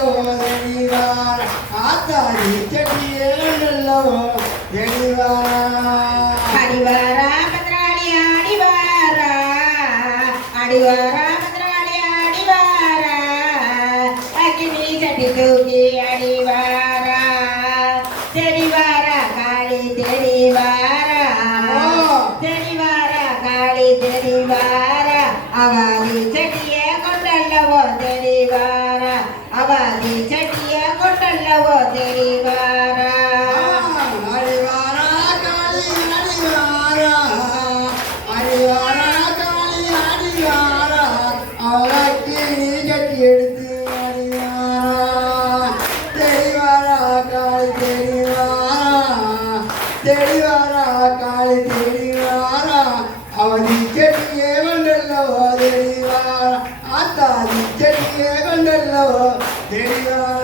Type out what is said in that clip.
தெளிவார ஆத்தாடி செடியே நல்லவோ தெளிவாரா அடிவாரா பத்ராடி அடிவாரா அடிவாரா பத்ராடி அடிவாரா அக்கினி சட்டி தூக்கி அடிவாரா தெளிவாரா காளி தெளிவாரா தெளிவாரா காளி தெளிவாரா அவாதி செடியே கொண்டல்லவோ தெளிவாரா அவாதி செடியே கொண்டல்லவோ தெளிவாரா எடுத்து தெளிவாரா காளி தெளிவாரா காளி தெளிவாரா அவதி செடியே கொண்டல்லவோ தெளிவாரா ஆத்தாதி செடியே கொண்டல்லவோ தெளிவாரா